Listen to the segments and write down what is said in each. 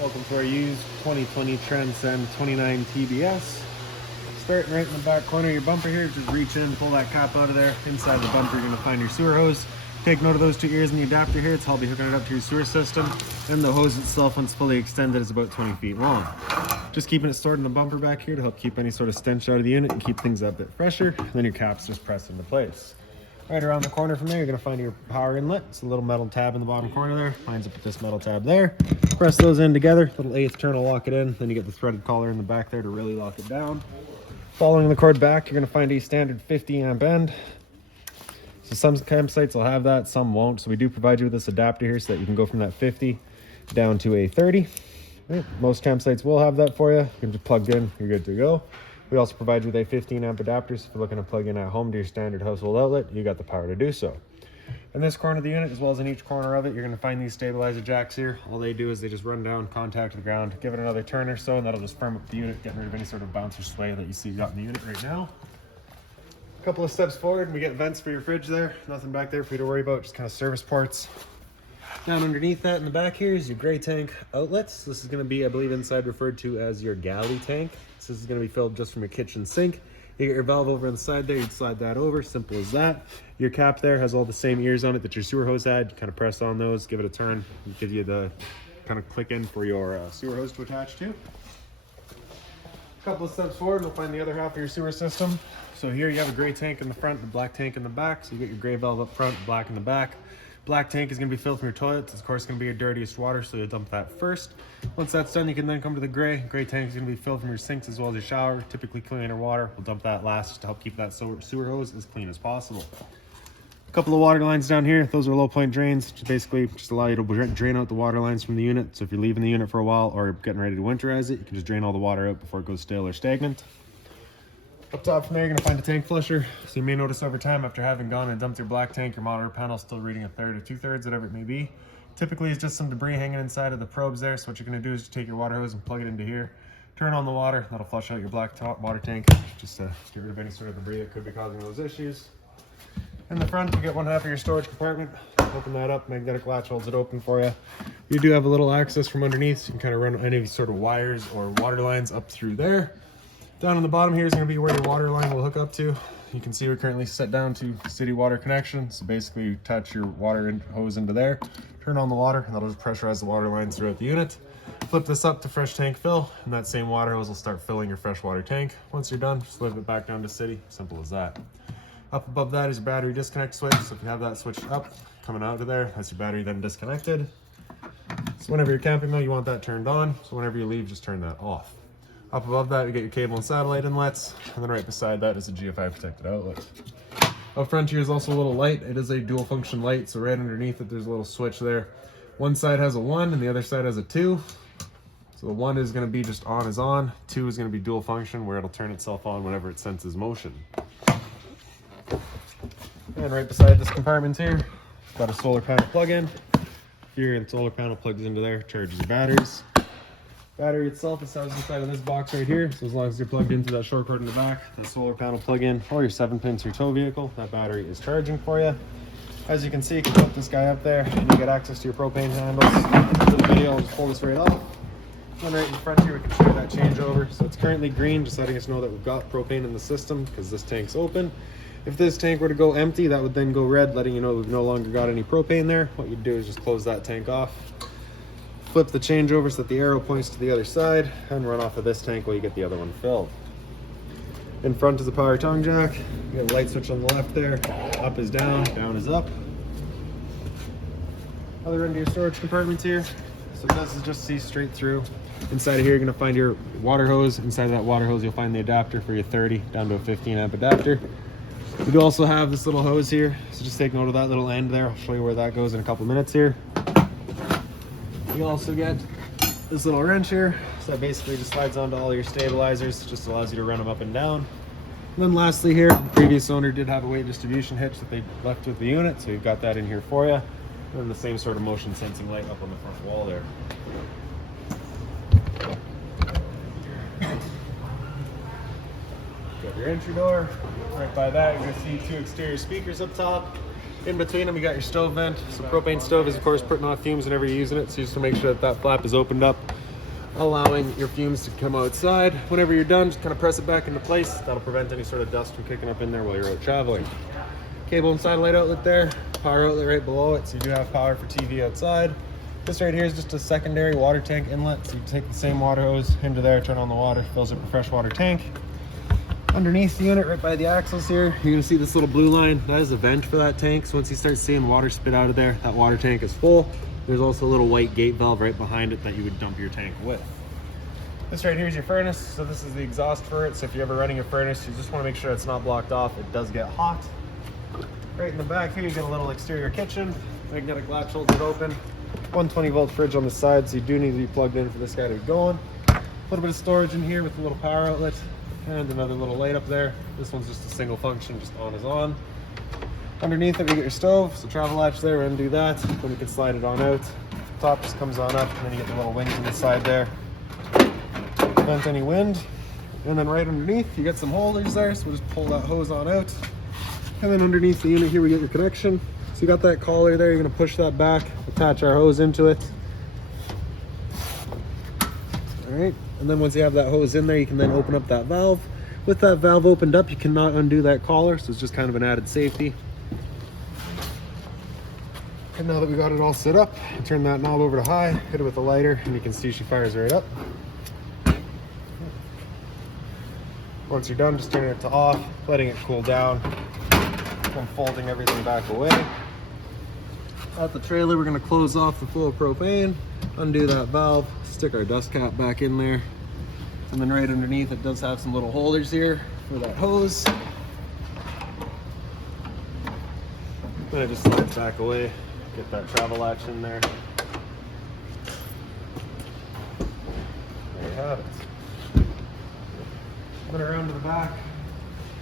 Welcome to our used 2020 Transcend 29 TBS. Starting right in the back corner of your bumper here, just reach in, pull that cap out of there. Inside the bumper, you're going to find your sewer hose. Take note of those two ears in the adapter here. It's how I'll be hooking it up to your sewer system. And the hose itself, once fully extended, is about 20 feet long. Just keeping it stored in the bumper back here to help keep any sort of stench out of the unit and keep things a bit fresher. And then your cap's just pressed into place. Right around the corner from there, you're going to find your power inlet. It's a little metal tab in the bottom corner there. Lines up with this metal tab there. Press those in together. Little eighth turn will lock it in. Then you get the threaded collar in the back there to really lock it down. Following the cord back, you're going to find a standard 50 amp end. So some campsites will have that, some won't. So we do provide you with this adapter here so that you can go from that 50 down to a 30. Right. Most campsites will have that for you. You can just plug in, you're good to go. We also provide you with a 15 amp adapter, so if you're looking to plug in at home to your standard household outlet, you got the power to do so. In this corner of the unit, as well as in each corner of it, you're going to find these stabilizer jacks here. All they do is they just run down, contact the ground, give it another turn or so, and that'll just firm up the unit, getting rid of any sort of bounce or sway that you see got in the unit right now. A couple of steps forward, and we get vents for your fridge there. Nothing back there for you to worry about, just kind of service ports. Down underneath that in the back here is your gray tank outlets. This is going to be, I believe, inside referred to as your galley tank. This is going to be filled just from your kitchen sink. You get your valve over on the side there, you'd slide that over, simple as that. Your cap there has all the same ears on it that your sewer hose had. You kind of press on those, give it a turn, and give you the kind of click in for your sewer hose to attach to. A couple of steps forward, we'll find the other half of your sewer system. So here you have a gray tank in the front and a black tank in the back. So you get your gray valve up front, black in the back. Black tank is going to be filled from your toilets. It's of course going to be your dirtiest water, so you'll dump that first. Once that's done, you can then come to the gray. Gray tank is going to be filled from your sinks as well as your shower. Typically cleaner water. We'll dump that last just to help keep that sewer hose as clean as possible. A couple of water lines down here. Those are low point drains, which basically just allow you to drain out the water lines from the unit. So if you're leaving the unit for a while or getting ready to winterize it, you can just drain all the water out before it goes stale or stagnant. Up top from there, you're going to find a tank flusher. So you may notice over time, after having gone and dumped your black tank, your monitor panel is still reading a third or 2/3, whatever it may be. Typically, it's just some debris hanging inside of the probes there. So what you're going to do is just take your water hose and plug it into here. Turn on the water. That'll flush out your black top water tank, just to get rid of any sort of debris that could be causing those issues. In the front, you get one half of your storage compartment. Open that up, magnetic latch holds it open for you. You do have a little access from underneath, so you can kind of run any sort of wires or water lines up through there. Down on the bottom here is going to be where your water line will hook up to. You can see we're currently set down to city water connection. So basically you touch your water hose into there, turn on the water, and that'll just pressurize the water lines throughout the unit. Flip this up to fresh tank fill, and that same water hose will start filling your freshwater tank. Once you're done, just lift it back down to city. Simple as that. Up above that is your battery disconnect switch. So if you have that switched up, coming out of there, that's your battery then disconnected. So whenever you're camping though, you want that turned on. So whenever you leave, just turn that off. Up above that, you get your cable and satellite inlets, and then right beside that is a GFI protected outlet. Up front here is also a little light. It is a dual function light, so right underneath it, there's a little switch there. One side has a 1 and the other side has a 2. So the 1 is going to be just on is on. 2 is going to be dual function, where it'll turn itself on whenever it senses motion. And right beside this compartment here, got a solar panel plug-in. Here, the solar panel plugs into there, charges your batteries. Battery itself is housed inside of this box right here, so as long as you're plugged into that short cord in the back, the solar panel plug-in, or your 7-pin to your tow vehicle, that battery is charging for you. As you can see, you can flip this guy up there, and you get access to your propane handles. For the video, I'll just pull this right off. And right in front here, we can show you that changeover. So it's currently green, just letting us know that we've got propane in the system, because this tank's open. If this tank were to go empty, that would then go red, letting you know we've no longer got any propane there. What you'd do is just close that tank off. Flip the changeover so that the arrow points to the other side, and run off of this tank while you get the other one filled. In front is the power tongue jack. You got a light switch on the left there. Up is down, down is up. Other end of your storage compartments here. So this is just see straight through. Inside of here, you're going to find your water hose. Inside of that water hose, you'll find the adapter for your 30 down to a 15 amp adapter. We do also have this little hose here, so just take note of that little end there. I'll show you where that goes in a couple minutes here. You also get this little wrench here, so that basically just slides onto all your stabilizers, just allows you to run them up and down. And then lastly here, the previous owner did have a weight distribution hitch that they left with the unit, so you've got that in here for you. And then the same sort of motion sensing light up on the front wall there. Got your entry door. Right by that, you're going to see 2 exterior speakers up top. In between them, you got your stove vent. So propane stove is, of course, putting off fumes whenever you're using it. So just to make sure that that flap is opened up allowing your fumes to come outside. Whenever you're done, just kind of press it back into place. That'll prevent any sort of dust from kicking up in there while you're out traveling. Cable and satellite outlet there, power outlet right below it, so you do have power for TV outside. This right here is just a secondary water tank inlet, so you take the same water hose into there, turn on the water, fills up a fresh water tank. Underneath the unit, right by the axles here, you're gonna see this little blue line. That is a vent for that tank, so once you start seeing water spit out of there, that water tank is full. There's also a little white gate valve right behind it that you would dump your tank with. This right here is your furnace, so this is the exhaust for it, so if you're ever running a furnace, you just wanna make sure it's not blocked off. It does get hot. Right in the back here, you get a little exterior kitchen. Magnetic latch holds it open. 120 volt fridge on the side, so you do need to be plugged in for this guy to be going. A little bit of storage in here with a little power outlet and another little light up there. This one's just a single function, just on is on. Underneath it, you get your stove, so travel latch there, undo that, then you can slide it on out. Top just comes on up, and then you get the little wings on the side there. Prevent any wind. And then right underneath, you get some holders there, so we'll just pull that hose on out. And then underneath the unit here, we get your connection. So you got that collar there, you're gonna push that back, attach our hose into it. All right, and then once you have that hose in there, you can then open up that valve. With that valve opened up, you cannot undo that collar, so it's just kind of an added safety. And now that we got it all set up, you turn that knob over to high, hit it with a lighter, and you can see she fires right up. Once you're done, just turning it to off, letting it cool down, and folding everything back away. At the trailer, we're gonna close off the flow of propane, undo that valve, stick our dust cap back in there, and then right underneath it does have some little holders here for that hose. Then it just slides back away, get that travel latch in there. There you have it. Put it around to the back.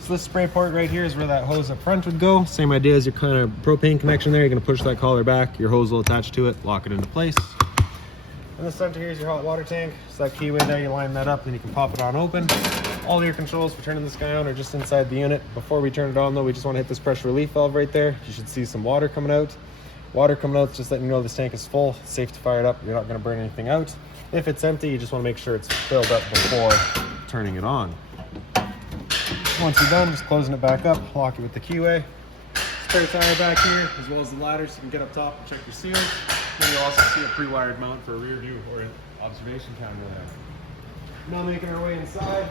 So this spray port right here is where that hose up front would go. Same idea as your kind of propane connection there. You're gonna push that collar back, your hose will attach to it, lock it into place. And the center here is your hot water tank. So that keyway there, you line that up, then you can pop it on open. All your controls for turning this guy on are just inside the unit. Before we turn it on though, we just wanna hit this pressure relief valve right there. You should see some water coming out. Water coming out, just letting you know this tank is full. It's safe to fire it up, you're not gonna burn anything out. If it's empty, you just wanna make sure it's filled up before turning it on. Once you're done, just closing it back up, lock it with the keyway. Spare tire back here, as well as the ladder, so you can get up top and check your seals. Then you'll also see a pre-wired mount for a rear view or an observation camera there. Now making our way inside.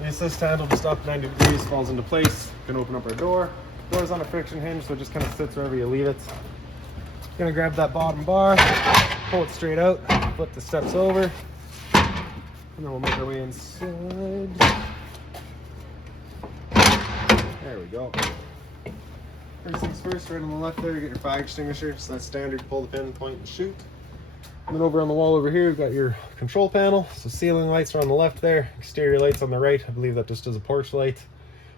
The assist handle just up 90 degrees, falls into place. Gonna open up our door. Door's on a friction hinge, so it just kind of sits wherever you leave it. Gonna grab that bottom bar, pull it straight out, flip the steps over, and then we'll make our way inside. There we go. First things first, right on the left there, you get your fire extinguisher. So that's standard, pull the pin, point, and shoot. And then over on the wall over here, you've got your control panel. So ceiling lights are on the left there, exterior lights on the right. I believe that just does a porch light.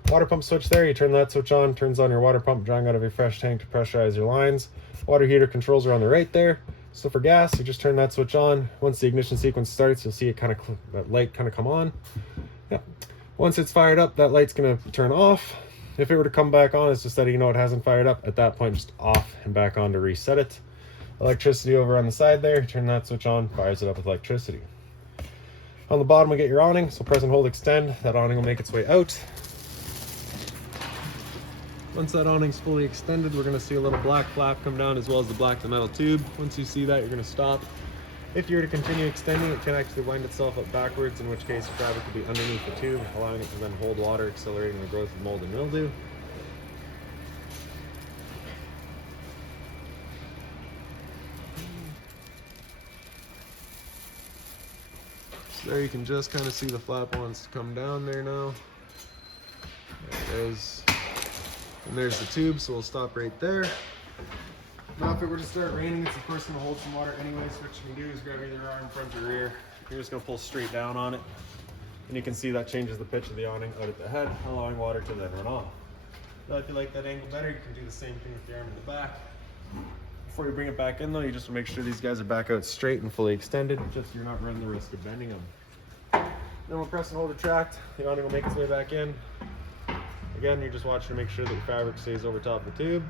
Water pump switch there, you turn that switch on, turns on your water pump, drawing out of your fresh tank to pressurize your lines. Water heater controls are on the right there. So for gas, you just turn that switch on. Once the ignition sequence starts, you'll see it that light kind of come on. Yeah. Once it's fired up, that light's gonna turn off. If it were to come back on, it's just letting you know it hasn't fired up. At that point, just off and back on to reset it. Electricity over on the side there, turn that switch on, fires it up with electricity. On the bottom, we get your awning, so press and hold extend. That awning will make its way out. Once that awning's fully extended, we're gonna see a little black flap come down as well as the black to metal tube. Once you see that, you're gonna stop. If you were to continue extending, it can actually wind itself up backwards, in which case your fabric could be underneath the tube, allowing it to then hold water, accelerating the growth of mold and mildew. So there you can just kind of see the flap wants to come down there now. There it is. And there's the tube, so we'll stop right there. Now if it were to start raining, it's of course going to hold some water anyway, so what you can do is grab either arm, front or rear. You're just going to pull straight down on it. And you can see that changes the pitch of the awning out at the head, allowing water to then run off. Now if you like that angle better, you can do the same thing with the arm in the back. Before you bring it back in though, you just want to make sure these guys are back out straight and fully extended, just so you're not running the risk of bending them. Then we'll press and hold retract, the awning will make its way back in. Again, you're just watching to make sure that your fabric stays over top of the tube.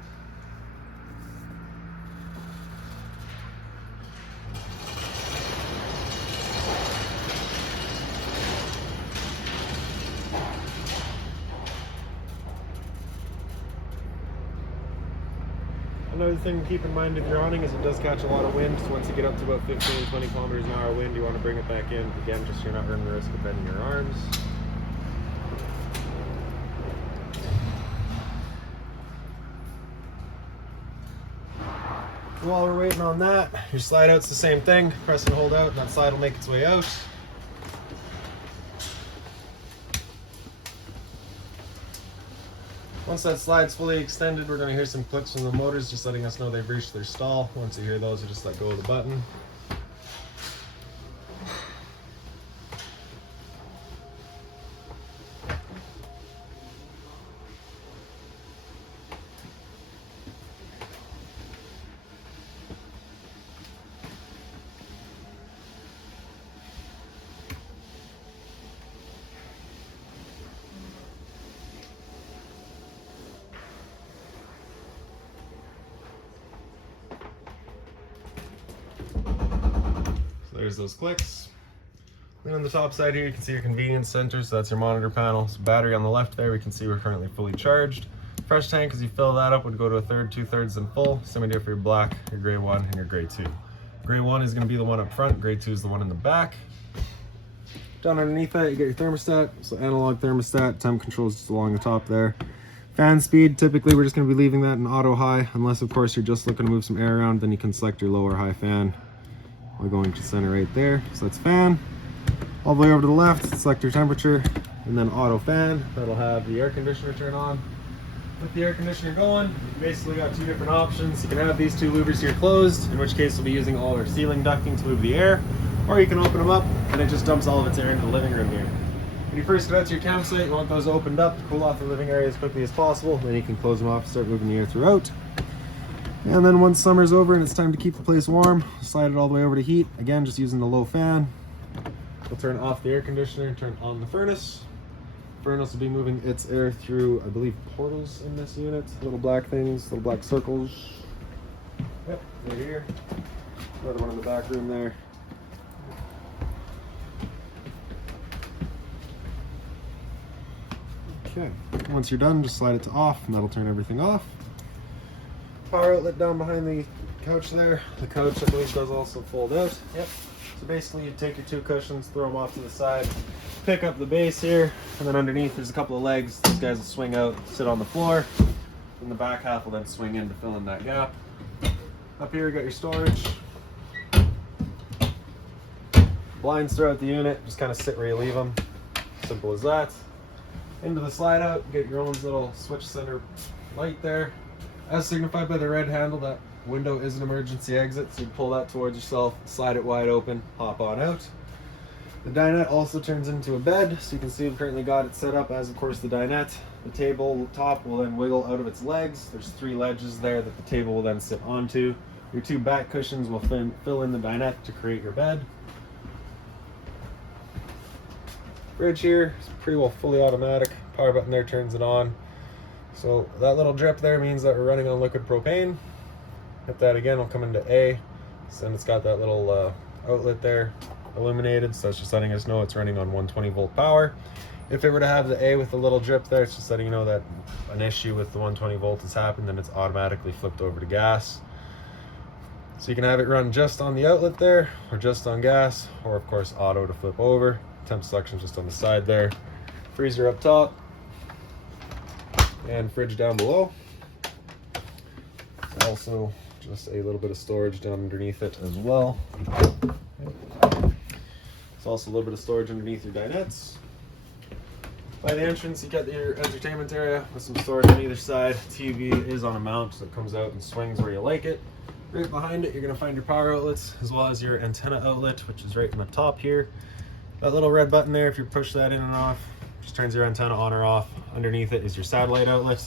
other thing to keep in mind with your awning is it does catch a lot of wind. So once you get up to about 15, 20 kilometers an hour wind, you want to bring it back in. Again, just so you're not running the risk of bending your arms. While we're waiting on that, your slide out's the same thing. Press and hold out, and that slide will make its way out. Once that slide's fully extended, we're going to hear some clicks from the motors, just letting us know they've reached their stall. Once you hear those, you just let go of the button. There's those clicks. Then on the top side here, you can see your convenience center, so that's your monitor panel. So battery on the left there, we can see we're currently fully charged. Fresh tank, as you fill that up, would go to a third, 2/3, and full. Same idea for your black, your gray 1, and your gray 2. Gray 1 is going to be the one up front, gray 2 is the one in the back. Down underneath that, you get your thermostat. So analog thermostat, temp controls just along the top there. Fan speed, typically we're just going to be leaving that in auto high, unless of course you're just looking to move some air around, then you can select your low or high fan. We're going to center right there. So that's fan. All the way over to the left, select your temperature, and then auto fan. That'll have the air conditioner turn on. With the air conditioner going, you basically got two different options. You can have these two louvers here closed, in which case we'll be using all our ceiling ducting to move the air, or you can open them up and it just dumps all of its air into the living room here. When you first get out to your campsite, you want those opened up to cool off the living area as quickly as possible. Then you can close them off and start moving the air throughout. And then once summer's over and it's time to keep the place warm, slide it all the way over to heat. Again, just using the low fan. We'll turn off the air conditioner and turn on the furnace. The furnace will be moving its air through, I believe, portals in this unit. Little black things, little black circles. Yep, right here. Another one in the back room there. Okay, once you're done, just slide it to off and that'll turn everything off. Power outlet down behind the couch there. The couch, I believe, does also fold out. Yep. So basically you take your two cushions, throw them off to the side, pick up the base here, and then underneath there's a couple of legs. These guys will swing out, sit on the floor, and the back half will then swing in to fill in that gap. Up here you got your storage. Blinds throughout the unit, just kind of sit where you leave them. Simple as that. Into the slide out, get your own little switch center light there. As signified by the red handle, that window is an emergency exit, so you pull that towards yourself, slide it wide open, hop on out. The dinette also turns into a bed, so you can see we've currently got it set up as, of course, the dinette. The table top will then wiggle out of its legs. There's 3 ledges there that the table will then sit onto. Your 2 back cushions will fill in the dinette to create your bed. Fridge here is pretty well fully automatic. Power button there turns it on. So that little drip there means that we're running on liquid propane. Hit that again, it'll come into A. So then it's got that little outlet there illuminated, so it's just letting us know it's running on 120 volt power. If it were to have the A with the little drip there, it's just letting you know that an issue with the 120 volt has happened and it's automatically flipped over to gas. So you can have it run just on the outlet there, or just on gas, or of course auto to flip over. Temp selection just on the side there. Freezer up top, and fridge down below. Also just a little bit of storage down underneath it as well. There's also a little bit of storage underneath your dinettes. By the entrance you get your entertainment area with some storage on either side. TV is on a mount, so it comes out and swings where you like it. Right behind it you're going to find your power outlets as well as your antenna outlet, which is right in the top here. That little red button there, if you push that in and off, just turns your antenna on or off. Underneath it is your satellite outlet.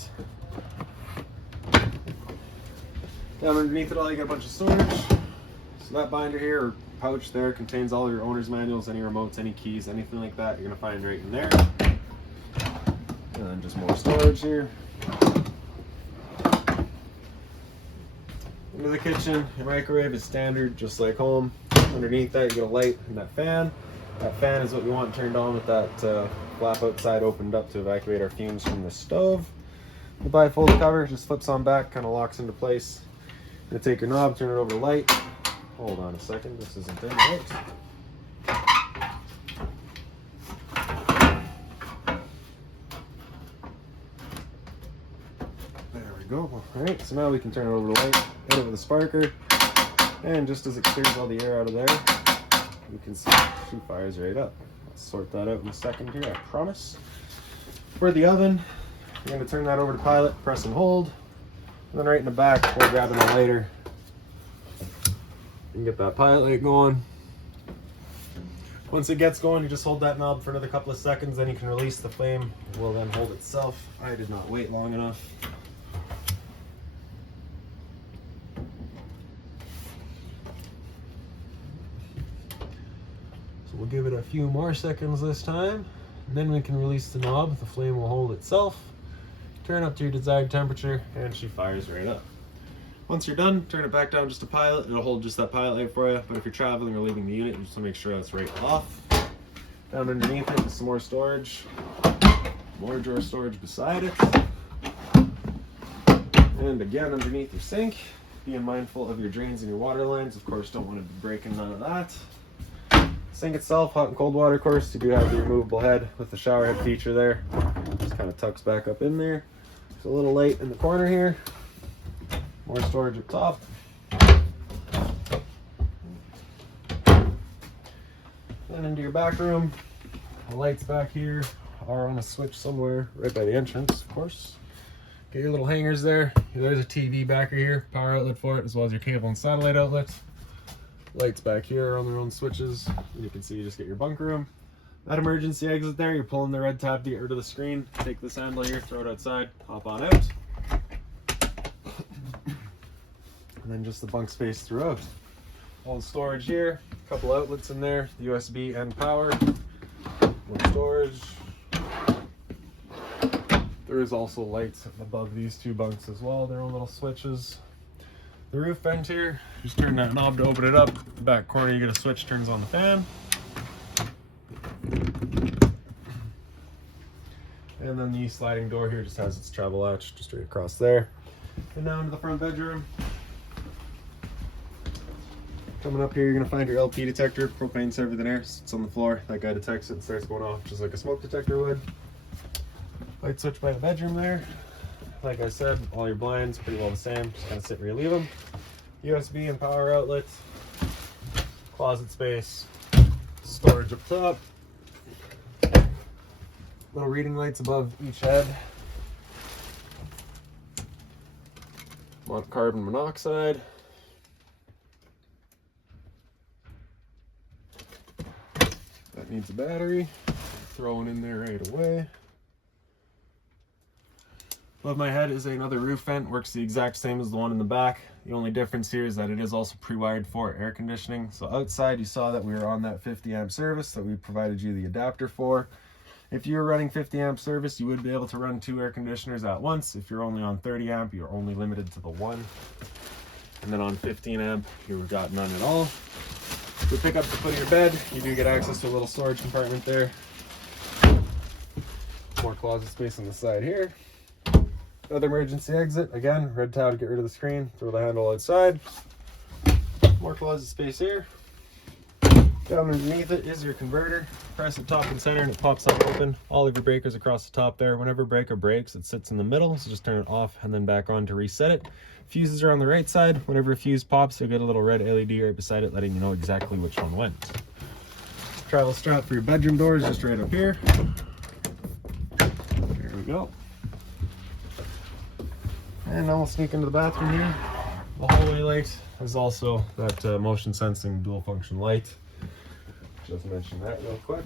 Down underneath it all, you got a bunch of storage. So that binder here, or pouch there, contains all your owner's manuals, any remotes, any keys, anything like that, you're gonna find right in there. And then just more storage here. Into the kitchen, your microwave is standard, just like home. Underneath that, you get a light and that fan. That fan is what we want turned on with that flap outside opened up to evacuate our fumes from the stove. The bifold cover just flips on back, kind of locks into place. Gonna take your knob, turn it over to light. Hold on a second, this isn't in right. There we go. All right, so now we can turn it over to light, hit it with a sparker, and just as it clears all the air out of there, you can see she fires right up. I'll sort that out in a second here, I promise. For the oven, you're going to turn that over to pilot, press and hold, and then right in the back, we're grabbing a lighter. You can get that pilot light going. Once it gets going, you just hold that knob for another couple of seconds, then you can release the flame. It will then hold itself. I did not wait long enough. So we'll give it a few more seconds this time, and then we can release the knob. The flame will hold itself. Turn up to your desired temperature, and she fires right up. Once you're done, turn it back down just to pilot. It'll hold just that pilot light for you, but if you're traveling or leaving the unit, you just want to make sure that's right off. Down underneath it is some more storage. More drawer storage beside it. And again, underneath your sink, being mindful of your drains and your water lines. Of course, don't want to be breaking none of that. Sink itself, hot and cold water course. You do have the removable head with the shower head feature there. Just kind of tucks back up in there. There's a little light in the corner here. More storage up top. Then into your back room. The lights back here are on a switch somewhere right by the entrance, of course. Get your little hangers there. There's a TV back here, power outlet for it, as well as your cable and satellite outlet. Lights back here are on their own switches. You can see you just get your bunk room. That emergency exit there, you're pulling the red tab to get rid of the screen. Take this handle here, throw it outside, hop on out. And then just the bunk space throughout. All the storage here, a couple outlets in there, USB and power. More storage. There is also lights above these two bunks as well, their own little switches. The roof vent here, just turn that knob to open it up. The back corner, you get a switch, turns on the fan. And then the sliding door here just has its travel latch just right across there. And now into the front bedroom. Coming up here, you're gonna find your LP detector. Propane's heavier than air, sits on the floor. That guy detects it and starts going off just like a smoke detector would. Light switch by the bedroom there. Like I said, all your blinds pretty well the same. Just kind of sit where you leave them. USB and power outlet. Closet space. Storage up top. Little reading lights above each head. Carbon monoxide. That needs a battery. Throwing in there right away. Above my head is another roof vent. Works the exact same as the one in the back. The only difference here is that it is also pre-wired for air conditioning. So outside you saw that we were on that 50 amp service that we provided you the adapter for. If you were running 50 amp service, you would be able to run 2 air conditioners at once. If you're only on 30 amp, you're only limited to the one. And then on 15 amp, you've got none at all. To pick up the foot of your bed, you do get access to a little storage compartment there. More closet space on the side here. Another emergency exit. Again, red tab to get rid of the screen. Throw the handle outside. More closet space here. Down underneath it is your converter. Press it top and center and it pops up open. All of your breakers across the top there. Whenever a breaker breaks, it sits in the middle, so just turn it off and then back on to reset it. Fuses are on the right side. Whenever a fuse pops, you'll get a little red LED right beside it, letting you know exactly which one went. Travel strap for your bedroom doors just right up here. There we go. And now we'll sneak into the bathroom here. The hallway light is also that motion sensing dual function light. Just mention that real quick.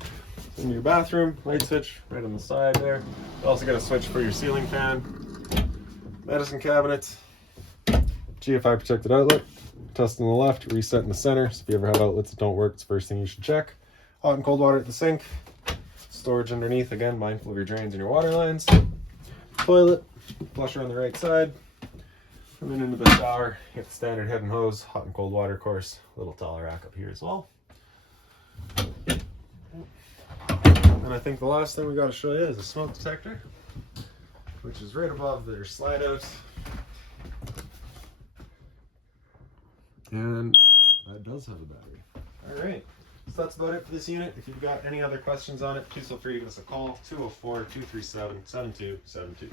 In your bathroom, light switch right on the side there. You also got a switch for your ceiling fan, medicine cabinet, GFI protected outlet, test on the left, reset in the center. So if you ever have outlets that don't work, it's the first thing you should check. Hot and cold water at the sink, storage underneath, again, mindful of your drains and your water lines. Toilet, flusher on the right side. And then into the shower, you get the standard head and hose, hot and cold water course, little towel rack up here as well. And I think the last thing we got to show you is a smoke detector, which is right above their slide out. And that does have a battery. All right. So that's about it for this unit. If you've got any other questions on it, please feel free to give us a call, 204-237-7272.